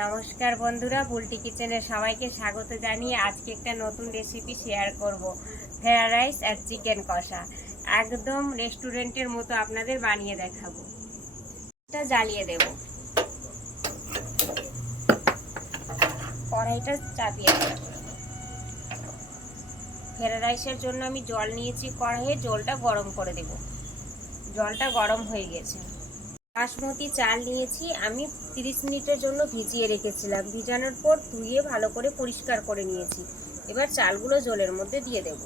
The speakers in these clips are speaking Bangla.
নমস্কার বন্ধুরা, বুলটি কিচেনে সবাইকে স্বাগত জানিয়ে আজকে একটা নতুন রেসিপি শেয়ার করব। ফ্রাইড রাইস আর চিকেন কষা একদম রেস্টুরেন্টের মতো আপনাদের বানিয়ে দেখাবো। এটা জ্বালিয়ে দেব, কড়াইটা চাপিয়ে দেব। ফ্রাইড রাইসের জন্য আমি জল নিয়েছি কড়াইয়ে, জলটা গরম করে দেব। জলটা গরম হয়ে গেছে। বাসমতি চাল নিয়েছি আমি, 30 মিনিটের জন্য ভিজিয়ে রেখেছিলাম। ভিজানোর পর ধুয়ে ভালো করে পরিষ্কার করে নিয়েছি। এবার চালগুলো জলের মধ্যে দিয়ে দেব।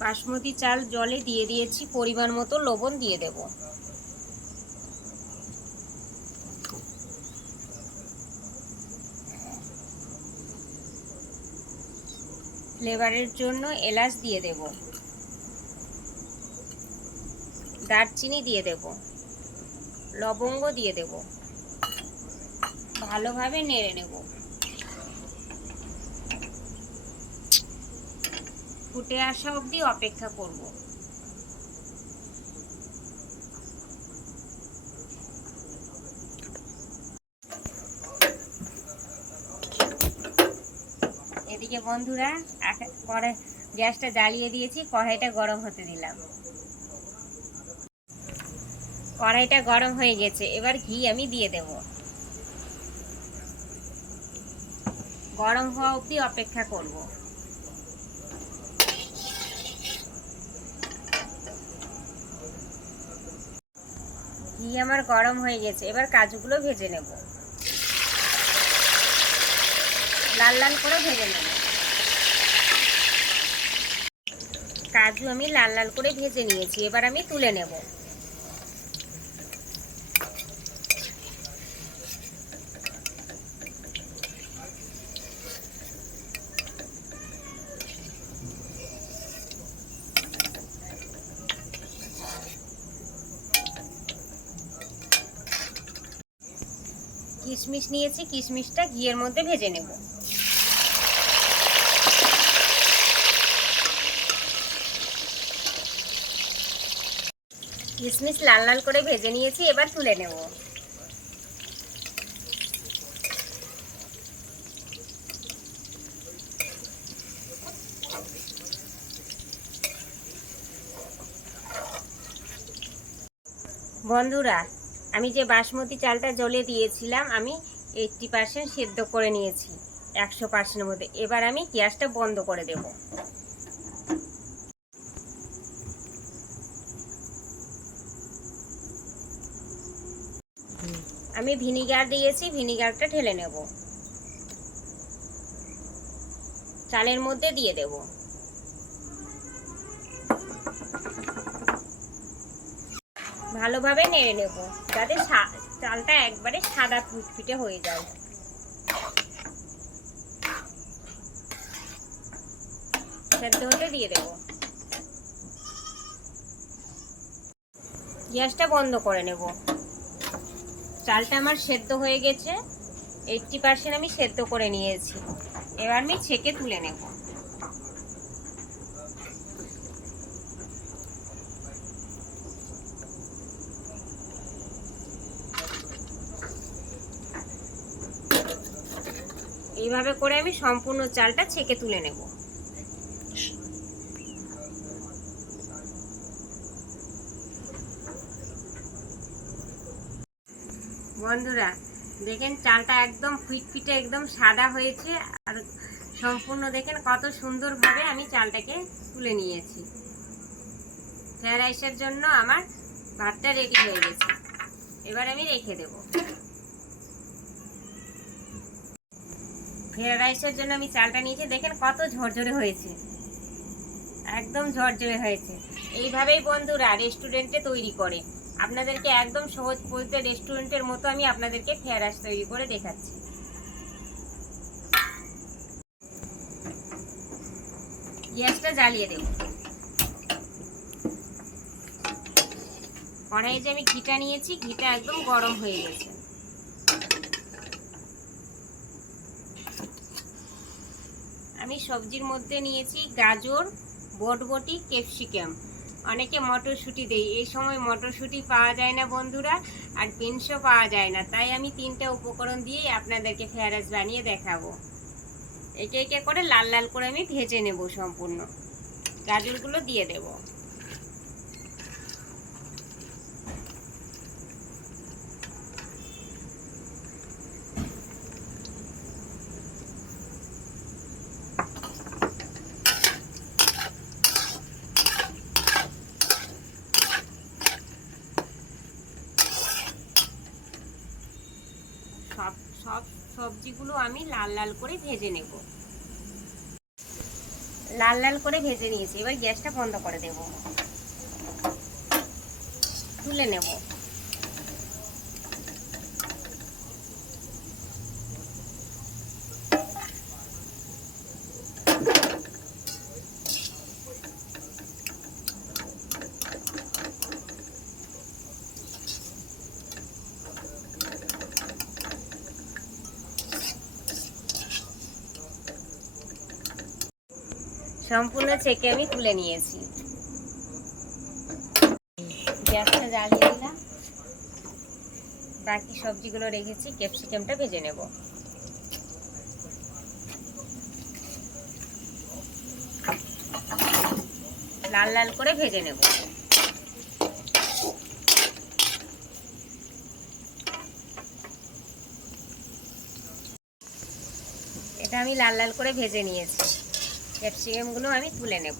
বাসমতি চাল জলে দিয়ে দিয়েছি, পরিমাণ মতো লবণ দিয়ে দেব। ফ্লেভারের জন্য এলাচ দিয়ে দেব, দারচিনি দিয়ে দেব, লবঙ্গ দিয়ে দেব। ভালোভাবে নেড়ে নেব। ফুটে আসা অবধি অপেক্ষা করব। এদিকে বন্ধুরা, গ্যাসটা জ্বালিয়ে দিয়েছি, কড়াইটা গরম হতে দিলাম। কড়াইটা গরম হয়ে গেছে, এবার ঘি আমি দিয়ে দেব। গরম হওয়া অবধি অপেক্ষা করব। ঘি আমার গরম হয়ে গেছে, এবার কাজুগুলো ভেজে নেব। লাল লাল করে ভেজে নেব। কাজু আমি লাল লাল করে ভেজে নিয়েছি, এবার আমি তুলে নেব। কিশমিশ নিয়েছি, কিশমিশটা ঘিয়ের মধ্যে ভেজে নেব। কিশমিশ লাল লাল করে ভেজে নিয়েছি, এবার তুলে নেব। বন্ধুরা, আমি যে বাসমতি চালটা জলে দিয়েছিলাম, আমি 80% সেদ্ধ করে নিয়েছি 100%-এর মধ্যে। এবার আমি গ্যাসটা বন্ধ করে দেব। আমি ভিনিগার দিয়েছি, ভিনিগারটা ঢেলে নেব। চালের মধ্যে দিয়ে দেব। ভালোভাবে নেড়ে নেব, যাতে চালটা একবারে সাদা ফুটফুটে হয়ে যায়। সেদ্ধ হতে দিয়ে দেব। গ্যাসটা বন্ধ করে নেব। চালটা আমার সেদ্ধ হয়ে গেছে, 80% আমি সেদ্ধ করে নিয়েছি। এবার আমি ছেঁকে তুলে নেব। এইভাবে করে আমি সম্পূর্ণ চালটা ছেঁকে তুলে নেব। বন্ধুরা দেখেন, চালটা একদম ফুটফুটে একদম সাদা হয়েছে। আর সম্পূর্ণ দেখেন কত সুন্দরভাবে আমি চালটাকে তুলে নিয়েছি। ফ্রাইড রাইসের জন্য আমার ভাতটা রেডি হয়ে গেছে। এবার আমি রেখে দেব। ফ্রাইড রাইসের জন্য আমি চালটা নিয়েছি, দেখেন কত ঝরঝরে হয়েছে, একদম ঝরঝরে হয়েছে। এইভাবেই বন্ধুরা রেস্টুরেন্টে তৈরি করে। আপনাদেরকে একদম সহজ পদ্ধতিতে রেস্টুরেন্টের মতো আমি আপনাদেরকে ফ্রাইড রাইস তৈরি করে দেখাচ্ছি। গ্যাসটা জ্বালিয়ে দেব। কড়াইয়ে যে আমি ঘিটা নিয়েছি, ঘিটা একদম গরম হয়ে গেছে। আমি সবজির মধ্যে নিয়েছি গাজর, বটবটি, ক্যাপসিকাম, অনেকে মটরশুঁটি দেয়। এই সময় মটরশুঁটি পাওয়া যায় না বন্ধুরা, আর বিনসও পাওয়া যায় না, তাই আমি 3টা উপকরণ দিয়েই আপনাদেরকে ফ্রাইড রাইস বানিয়ে দেখাবো। একে একে করে লাল লাল করে আমি ভেজে নেব। সম্পূর্ণ গাজরগুলো দিয়ে দেব। সব সব সবজিগুলো আমি লাল লাল করে ভেজে নেব। লাল লাল করে ভেজে নিয়েছি, এবার গ্যাসটা বন্ধ করে দেব, তুলে নেব। সম্পূর্ণ ছেঁকে আমি তুলে নিয়েছি। গ্যাসটা জ্বালিয়ে দিলাম, বাকি সবজিগুলো রেখেছি, ক্যাপসিকামটা ভেজে নেব। লাল লাল করে ভেজে নেব। এটা আমি লাল লাল করে ভেজে নিয়েছি, ক্যাপসিকামগুলো আমি তুলে নেব।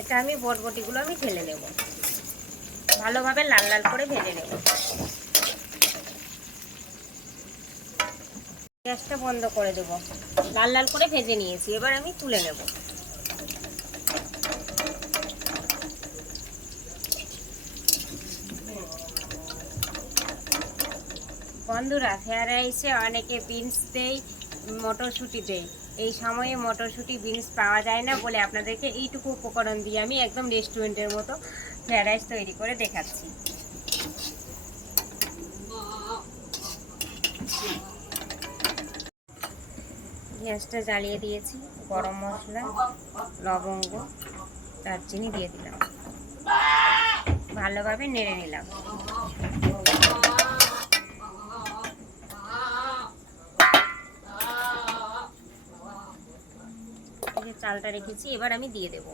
এটা আমি বটবটিগুলো আমি ঢেলে নেব, ভালোভাবে লাল লাল করে ভেজে নেব। গ্যাসটা বন্ধ করে দেব। লাল লাল করে ভেজে নিয়েছি, এবার আমি তুলে নেব। বন্ধুরা, ফ্রাইড রাইসে অনেকে বিনস দেয়, মটরশুঁটি দেয়। এই সময়ে মটরশুঁটি বিনস পাওয়া যায় না বলে আপনাদেরকে এইটুকু উপকরণ দিয়ে আমি একদম রেস্টুরেন্টের মতো ফ্রাইড রাইস তৈরি করে দেখাচ্ছি। গ্যাসটা জ্বালিয়ে দিয়েছি, গরম মশলা, লবঙ্গ, দারচিনি দিয়ে দিলাম, ভালোভাবে নেড়ে নিলাম। এই যে চালটা রেখেছি, এবার আমি দিয়ে দেব।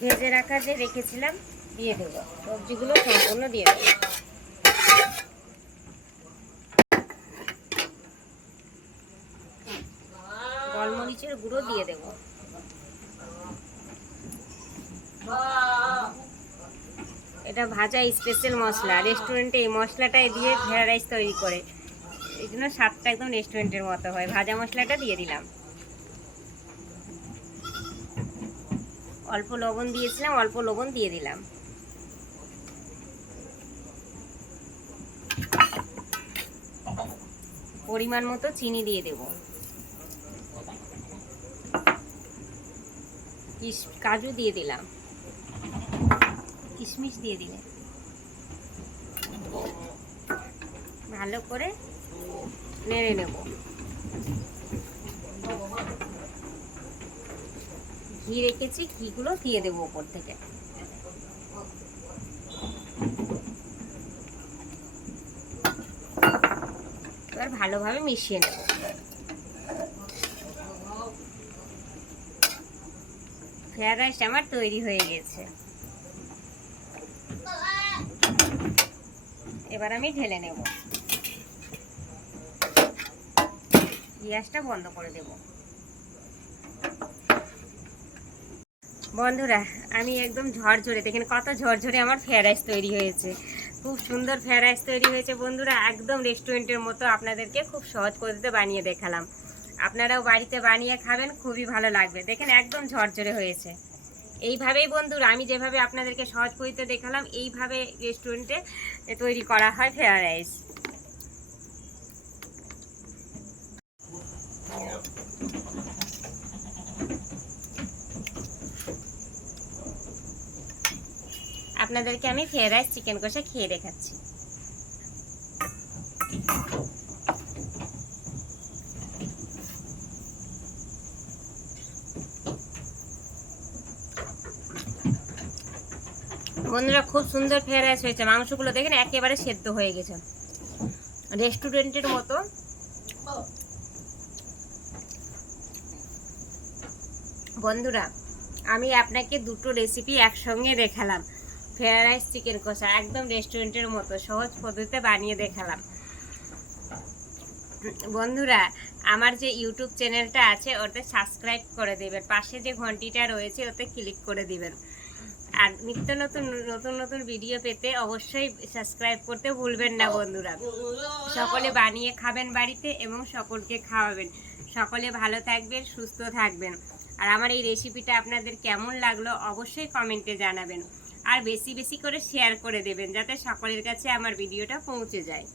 ভেজে রাখা যে রেখেছিলাম দিয়ে দেব, সবজিগুলো সম্পূর্ণ দিয়ে দেব। গোলমরিচের গুঁড়ো দিয়ে দেব। এটা ভাজা স্পেশাল মশলা, রেস্টুরেন্টে এই মশলাটাই দিয়ে ফ্রাইড রাইস তৈরি করে, এই জন্য স্বাদটা একদম রেস্টুরেন্টের মতো হয়। ভাজা মশলাটা দিয়ে দিলাম, অল্প লবণ দিয়েছিলাম, অল্প লবণ দিয়ে দিলাম। পরিমাণ মতো চিনি দিয়ে দেব। কাজু দিয়ে দিলাম, কিশমিশ দিয়ে দিলে ভালো করে নেড়ে নেব। ঘি রেখেছি, ঘিগুলো দিয়ে দেবো উপর থেকে। এবার ভালোভাবে মিশিয়ে নেব। ফ্রাইড রাইস আমার তৈরি হয়ে গেছে, এবার আমি ঢেলে নেব। গ্যাসটা বন্ধ করে দেব। বন্ধুরা, আমি একদম ঝরঝরে, দেখেন কত ঝরঝরে আমার ফ্রাইড রাইস তৈরি হয়েছে। খুব সুন্দর ফ্রাইড রাইস তৈরি হয়েছে বন্ধুরা, একদম রেস্টুরেন্টের মতো। আপনাদেরকে খুব সহজ পদ্ধতিতে বানিয়ে দেখালাম, আপনারাও বাড়িতে বানিয়ে খাবেন, খুবই ভালো লাগবে। দেখেন একদম ঝরঝরে হয়েছে। এইভাবেই বন্ধুরা আমি যেভাবে আপনাদেরকে সহজ পদ্ধতিতে দেখালাম এইভাবে রেস্টুরেন্টে তৈরি করা হয় ফ্রাইড রাইস। আপনাদেরকে আমি ফ্রাইড রাইস চিকেন কষা খেয়ে দেখাচ্ছি। বন্ধুরা খুব সুন্দর ফ্রাইড রাইস হয়েছে, মাংসগুলো দেখেন একেবারে সেদ্ধ হয়ে গেছে রেস্টুরেন্টের মতো। বন্ধুরা আমি আপনাকে দুটো রেসিপি একসঙ্গে দেখালাম, ফ্রাইড রাইস চিকেন কষা একদম রেস্টুরেন্টের মতো সহজ পদ্ধতিতে বানিয়ে দেখালাম। বন্ধুরা আমার যে ইউটিউব চ্যানেলটা আছে ওতে সাবস্ক্রাইব করে দেবেন, পাশে যে ঘন্টিটা রয়েছে ওতে ক্লিক করে দিবেন, আর নিত্য নতুন নতুন নতুন ভিডিও পেতে অবশ্যই সাবস্ক্রাইব করতে ভুলবেন না। বন্ধুরা সকলে বানিয়ে খাবেন বাড়িতে এবং সকলকে খাওয়াবেন। সকলে ভালো থাকবেন, সুস্থ থাকবেন। আর আমার এই রেসিপিটা আপনাদের কেমন লাগলো অবশ্যই কমেন্টে জানাবেন, আর বেশি বেশি করে শেয়ার করে দেবেন যাতে সকলের কাছে আমার ভিডিওটা পৌঁছে যায়।